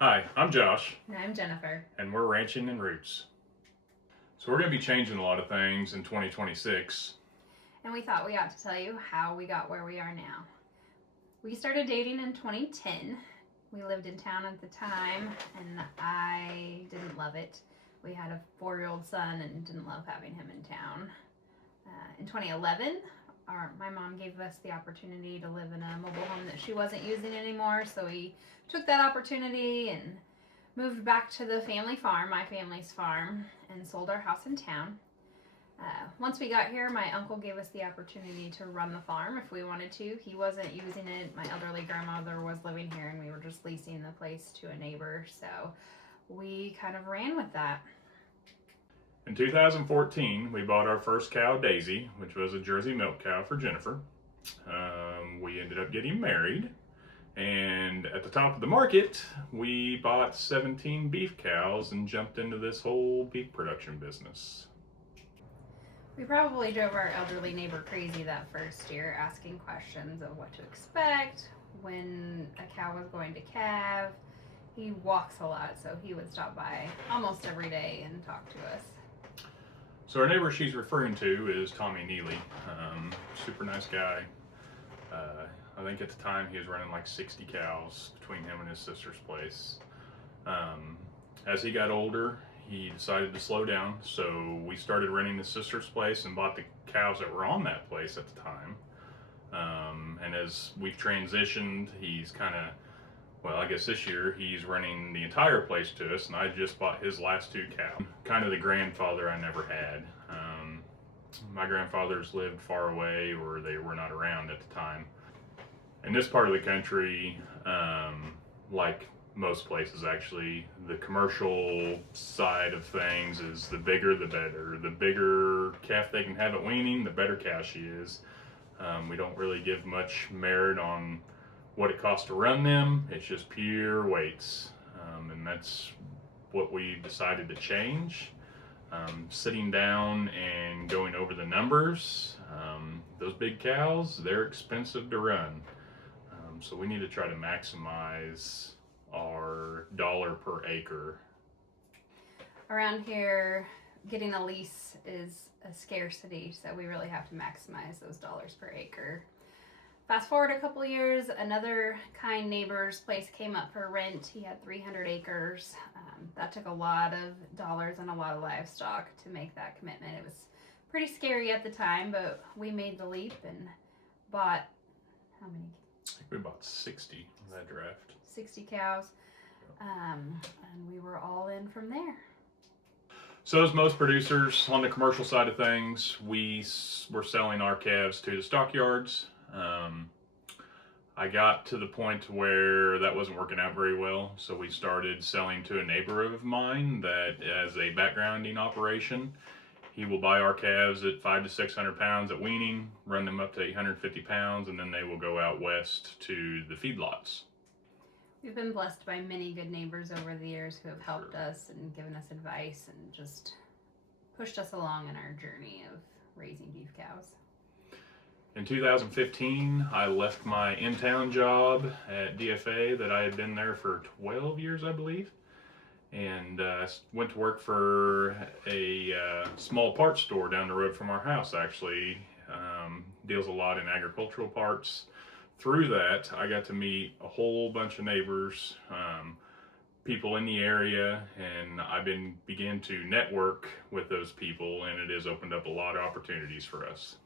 Hi, I'm Josh, And I'm Jennifer. and we're Ranching and Roots. So, we're going to be changing a lot of things in 2026. And we thought we ought to tell you how we got where we are now. We started dating in 2010. We lived in town at the time, and I didn't love it. We had a 4-year-old son and didn't love having him in town. In 2011, my mom gave us the opportunity to live in a mobile home that she wasn't using anymore, so we took that opportunity and moved back to the family farm, my family's farm, and sold our house in town. Once we got here, my uncle gave us the opportunity to run the farm if we wanted to. He wasn't using it. My elderly grandmother was living here, and we were just leasing the place to a neighbor. So we kind of ran with that. In 2014, we bought our first cow, Daisy, which was a Jersey milk cow for Jennifer. We ended up getting married, and at the top of the market, we bought 17 beef cows and jumped into this whole beef production business. We probably drove our elderly neighbor crazy that first year, asking questions of what to expect, when a cow was going to calve. He walks a lot, so he would stop by almost every day and talk to us. So, our neighbor she's referring to is Tommy Neely. Super nice guy. I think at the time he was running like 60 cows between him and his sister's place. As he got older, he decided to slow down, so we started renting his sister's place and bought the cows that were on that place at the time. And as we've transitioned, he's kind of, well, I guess this year he's running the entire place to us, and I just bought his last two cows. Kind of the grandfather I never had. My grandfathers lived far away or they were not around at the time. In this part of the country, like most places actually, the commercial side of things is the bigger the better. The bigger calf they can have at weaning, the better cow she is. We don't really give much merit on what it costs to run them. It's just pure weights, and that's what we decided to change. Sitting down and going over the numbers, those big cows, they're expensive to run. So we need to try to maximize our dollar per acre. Around here, getting a lease is a scarcity, so we really have to maximize those dollars per acre. Fast forward a couple years, another kind neighbor's place came up for rent. He had 300 acres. That took a lot of dollars and a lot of livestock to make that commitment. It was pretty scary at the time, but we made the leap and bought how many? I think we bought 60 in that draft. 60 cows, and we were all in from there. So, as most producers on the commercial side of things, we were selling our calves to the stockyards. I got to the point where that wasn't working out very well, so we started selling to a neighbor of mine that, as a backgrounding operation, he will buy our calves at 500 to 600 pounds at weaning, run them up to 850 pounds, and then they will go out west to the feedlots. We've been blessed by many good neighbors over the years who have helped us and given us advice and just pushed us along in our journey of raising beef cows. In 2015, I left my in-town job at DFA that I had been there for 12 years, I believe, and went to work for a small parts store down the road from our house, actually. Deals a lot in agricultural parts. Through that, I got to meet a whole bunch of neighbors, people in the area, and began to network with those people, and it has opened up a lot of opportunities for us.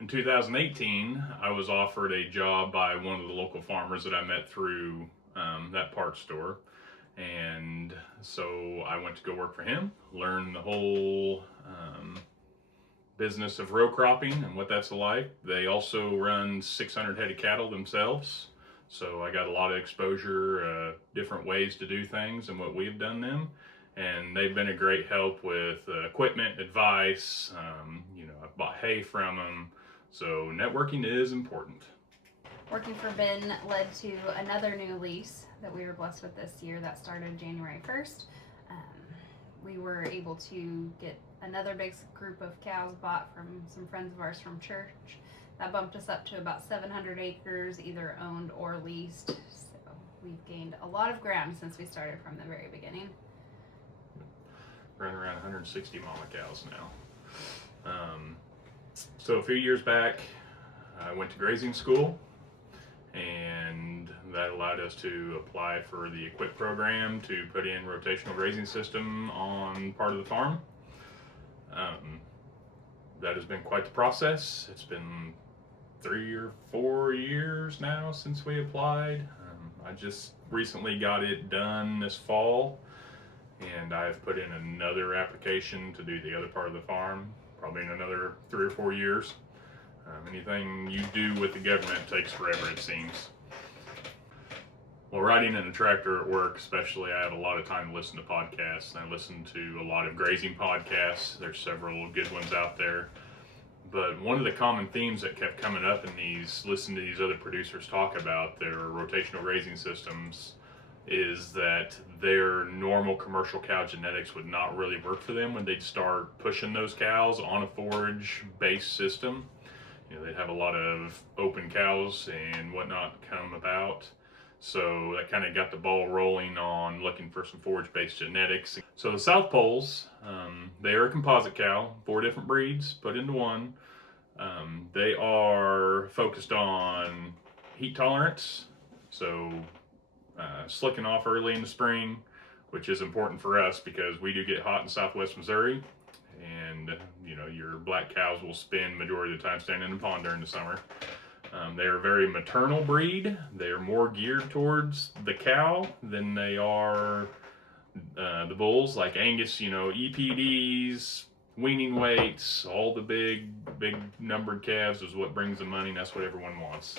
In 2018, I was offered a job by one of the local farmers that I met through that parts store. And so I went to go work for him, learn the whole business of row cropping and what that's like. They also run 600 head of cattle themselves. So I got a lot of exposure, different ways to do things and what we've done them. And they've been a great help with equipment, advice. I've bought hay from them. So networking is important. Working for Ben led to another new lease that we were blessed with this year that started January 1st. We were able to get another big group of cows bought from some friends of ours from church. That bumped us up to about 700 acres, either owned or leased. So we've gained a lot of ground since we started from the very beginning. Running around 160 mama cows now. So a few years back, I went to grazing school, and that allowed us to apply for the EQIP program to put in rotational grazing system on part of the farm. That has been quite the process. It's been 3 or 4 years now since we applied. I just recently got it done this fall, and I've put in another application to do the other part of the farm, probably in another 3 or 4 years. Anything you do with the government takes forever, it seems. Well, riding in a tractor at work, especially, I have a lot of time to listen to podcasts, and I listen to a lot of grazing podcasts. There's several good ones out there. But one of the common themes that kept coming up in these, listen to these other producers talk about their rotational grazing systems, is that their normal commercial cow genetics would not really work for them when they'd start pushing those cows on a forage-based system. You know, they'd have a lot of open cows and whatnot come about. So that kind of got the ball rolling on looking for some forage-based genetics. So the South Poles, they are a composite cow, 4 different breeds put into one. They are focused on heat tolerance, so slicking off early in the spring, which is important for us because we do get hot in southwest Missouri, and you know, your black cows will spend majority of the time standing in the pond during the summer. They are a very maternal breed. They are more geared towards the cow than they are the bulls, like Angus. You know, EPDs, weaning weights, all the big numbered calves is what brings the money, and that's what everyone wants.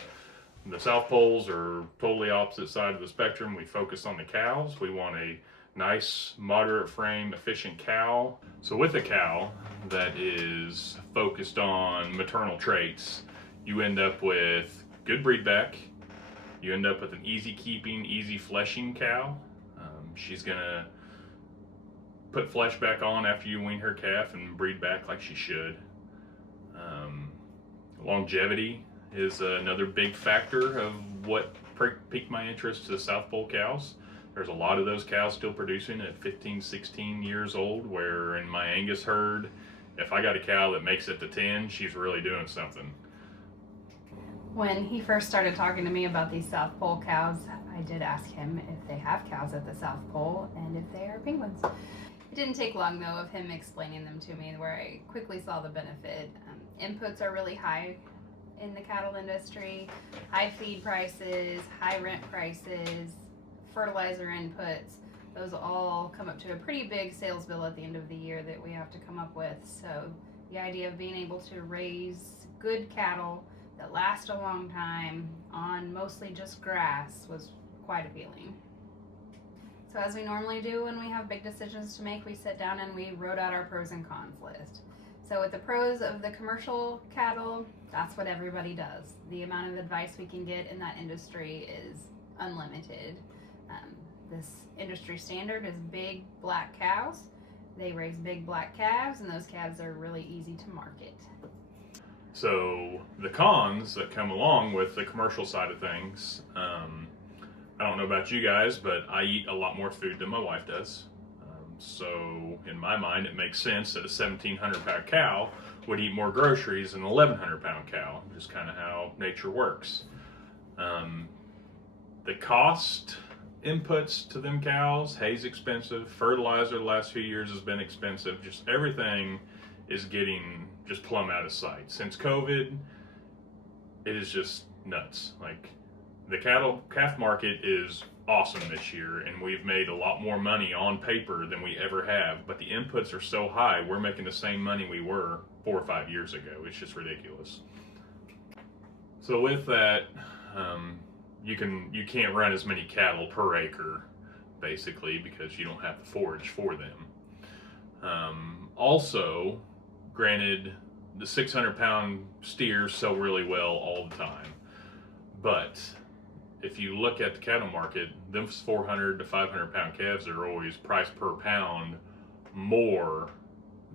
The South Poles are totally opposite side of the spectrum. We focus on the cows. We want a nice, moderate frame, efficient cow. So with a cow that is focused on maternal traits, you end up with good breedback. You end up with an easy keeping, easy fleshing cow. She's gonna put flesh back on after you wean her calf and breed back like she should. Longevity is another big factor of what piqued my interest to the South Pole cows. There's a lot of those cows still producing at 15, 16 years old, where in my Angus herd, if I got a cow that makes it to 10, she's really doing something. When he first started talking to me about these South Pole cows, I did ask him if they have cows at the South Pole and if they are penguins. It didn't take long, though, of him explaining them to me, where I quickly saw the benefit. Inputs are really high in the cattle industry. High feed prices, high rent prices, fertilizer inputs. Those all come up to a pretty big sales bill at the end of the year that we have to come up with. So the idea of being able to raise good cattle that last a long time on mostly just grass was quite appealing. So as we normally do when we have big decisions to make, we sit down and we wrote out our pros and cons list. So with the pros of the commercial cattle, that's what everybody does. The amount of advice we can get in that industry is unlimited. This industry standard is big black cows. They raise big black calves, and those calves are really easy to market. So the cons that come along with the commercial side of things, I don't know about you guys, but I eat a lot more food than my wife does. So in my mind, it makes sense that a 1,700 pound cow would eat more groceries than an 1,100 pound cow, just kind of how nature works. The cost inputs to them cows, hay's expensive, fertilizer the last few years has been expensive, just everything is getting just plumb out of sight. Since COVID, it is just nuts. Like, the calf market is awesome this year, and we've made a lot more money on paper than we ever have, but the inputs are so high, we're making the same money we were 4 or 5 years ago. It's just ridiculous. So with that, you can't run as many cattle per acre, basically, because you don't have the forage for them. Also, granted, the 600 pound steers sell really well all the time, but if you look at the cattle market, those 400 to 500 pound calves are always priced per pound more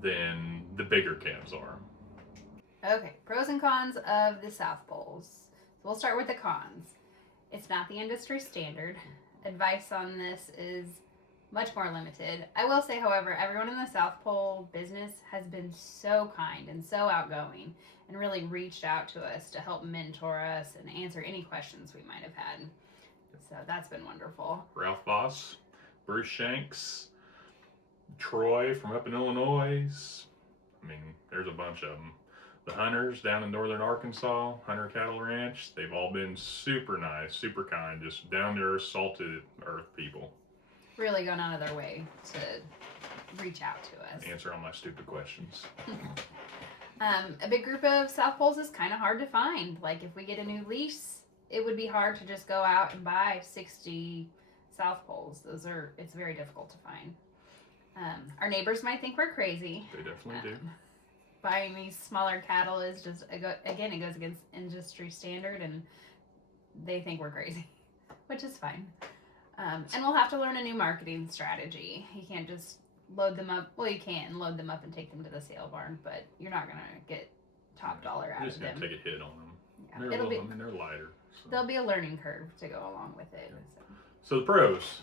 than the bigger calves are. Okay, pros and cons of the South Poles. So we'll start with the cons. It's not the industry standard. Advice on this is much more limited. I will say, however, everyone in the South Pole business has been so kind and so outgoing and really reached out to us to help mentor us and answer any questions we might have had. So that's been wonderful. Ralph Voss, Bruce Shanks, Troy from up in Illinois. I mean, there's a bunch of them. The Hunters down in northern Arkansas, Hunter Cattle Ranch, they've all been super nice, super kind, just down to earth, salted earth people. Really gone out of their way to reach out to us. Answer all my stupid questions. A big group of South Poles is kind of hard to find. Like if we get a new lease, it would be hard to just go out and buy 60 South Poles. It's very difficult to find. Our neighbors might think we're crazy. They definitely do. Buying these smaller cattle is just, again, it goes against industry standard, and they think we're crazy, which is fine. And we'll have to learn a new marketing strategy. You can't just load them up. Well, you can load them up and take them to the sale barn, but you're not going to get top dollar out You're of just them. going to take a hit on them. Yeah. They're lighter. So. There'll be a learning curve to go along with it. Yeah. So the pros,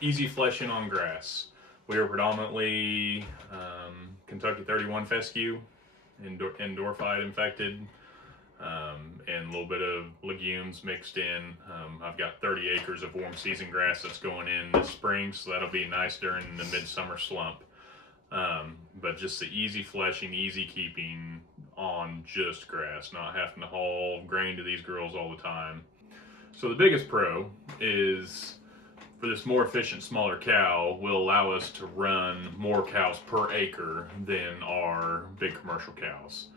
easy fleshing on grass. We are predominantly Kentucky 31 fescue, endorphide infected, and a little bit of legumes mixed in. I've got 30 acres of warm season grass that's going in this spring, so that'll be nice during the midsummer slump. But just the easy fleshing, easy keeping on just grass, not having to haul grain to these girls all the time. So the biggest pro is for this more efficient, smaller cow will allow us to run more cows per acre than our big commercial cows.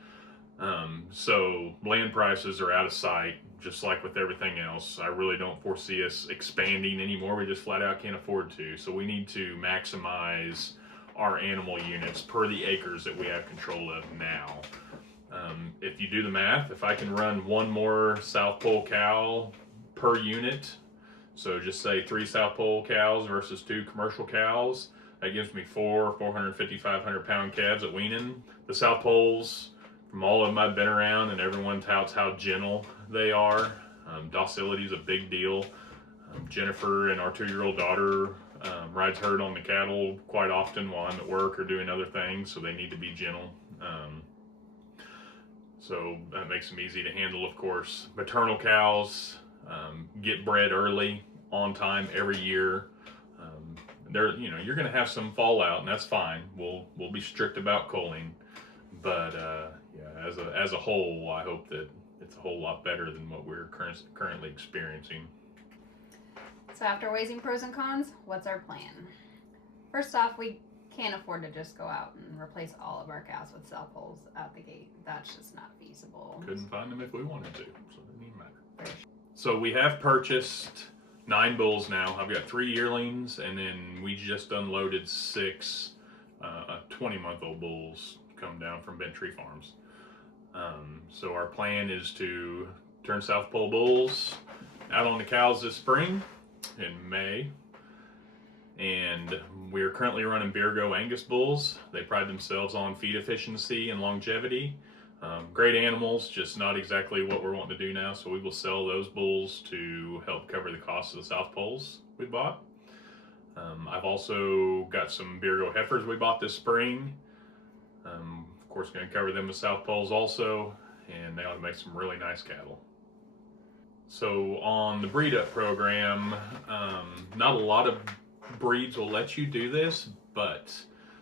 So land prices are out of sight, just like with everything else. I really don't foresee us expanding anymore. We just flat out can't afford to. So we need to maximize our animal units per the acres that we have control of now. If you do the math, if I can run one more South Pole cow per unit, so just say 3 South Pole cows versus 2 commercial cows, that gives me 450, 500 pound calves at weaning. The South Poles, from all of them I've been around, and everyone touts how gentle they are. Docility is a big deal. Jennifer and our 2-year-old daughter rides herd on the cattle quite often while I'm at work or doing other things, so they need to be gentle. So that makes them easy to handle, of course. Maternal cows get bred early, on time, every year. You're going to have some fallout, and that's fine. We'll be strict about culling, but as a whole, I hope that it's a whole lot better than what we're currently experiencing. So after weighing pros and cons, what's our plan? First off, we can't afford to just go out and replace all of our cows with South Poles out the gate. That's just not feasible. Couldn't find them if we wanted to, so it didn't even matter. Sure. So we have purchased 9 bulls now. I've got 3 yearlings, and then we just unloaded 6 20-month-old bulls come down from Bent Tree Farms. So our plan is to turn South Pole bulls out on the cows this spring in May. And we are currently running Birgo Angus bulls. They pride themselves on feed efficiency and longevity. Great animals, just not exactly what we're wanting to do now. So we will sell those bulls to help cover the cost of the South Poles we bought. I've also got some Birgo heifers we bought this spring. Of course, going to cover them with South Poles also, and they ought to make some really nice cattle. So on the breed up program, not a lot of breeds will let you do this, but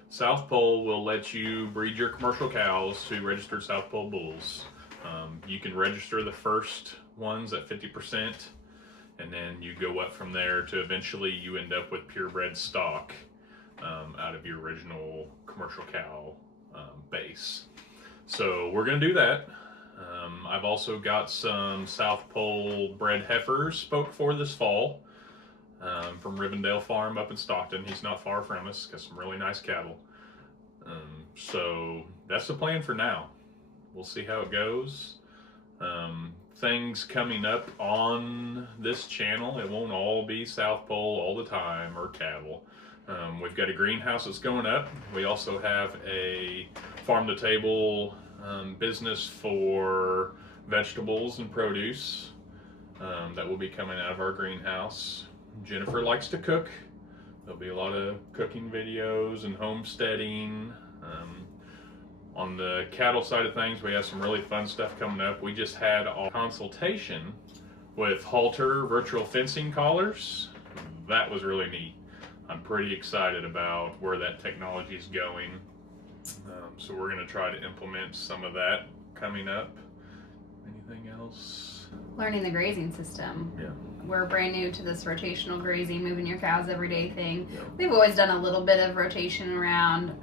South Pole will let you breed your commercial cows to registered South Pole bulls. You can register the first ones at 50%, and then you go up from there to eventually you end up with purebred stock out of your original commercial cow base. So we're going to do that. I've also got some South Pole bred heifers spoke for this fall from Rivendale Farm up in Stockton. He's not far from us. Got some really nice cattle. So that's the plan for now. We'll see how it goes. Things coming up on this channel. It won't all be South Pole all the time or cattle. We've got a greenhouse that's going up. We also have a farm-to-table business for vegetables and produce. that will be coming out of our greenhouse. Jennifer likes to cook. There'll be a lot of cooking videos and homesteading. On the cattle side of things, we have some really fun stuff coming up. We just had a consultation with Halter virtual fencing collars. That was really neat. I'm pretty excited about where that technology is going. So we're going to try to implement some of that coming up. Anything else? Learning the grazing system. Yeah. We're brand new to this rotational grazing, moving your cows every day thing. Yeah. We've always done a little bit of rotation around.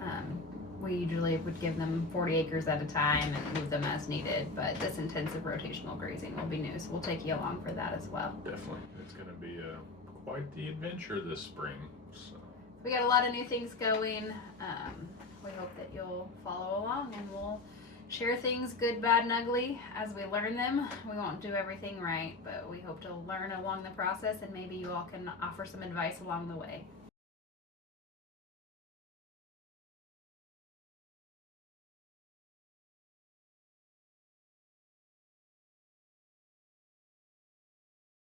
We usually would give them 40 acres at a time and move them as needed, but this intensive rotational grazing will be new, so we'll take you along for that as well. Definitely. It's going to be quite the adventure this spring. So. We got a lot of new things going. We hope that you'll follow along, and we'll share things good, bad, and ugly as we learn them. We won't do everything right, but we hope to learn along the process, and maybe you all can offer some advice along the way.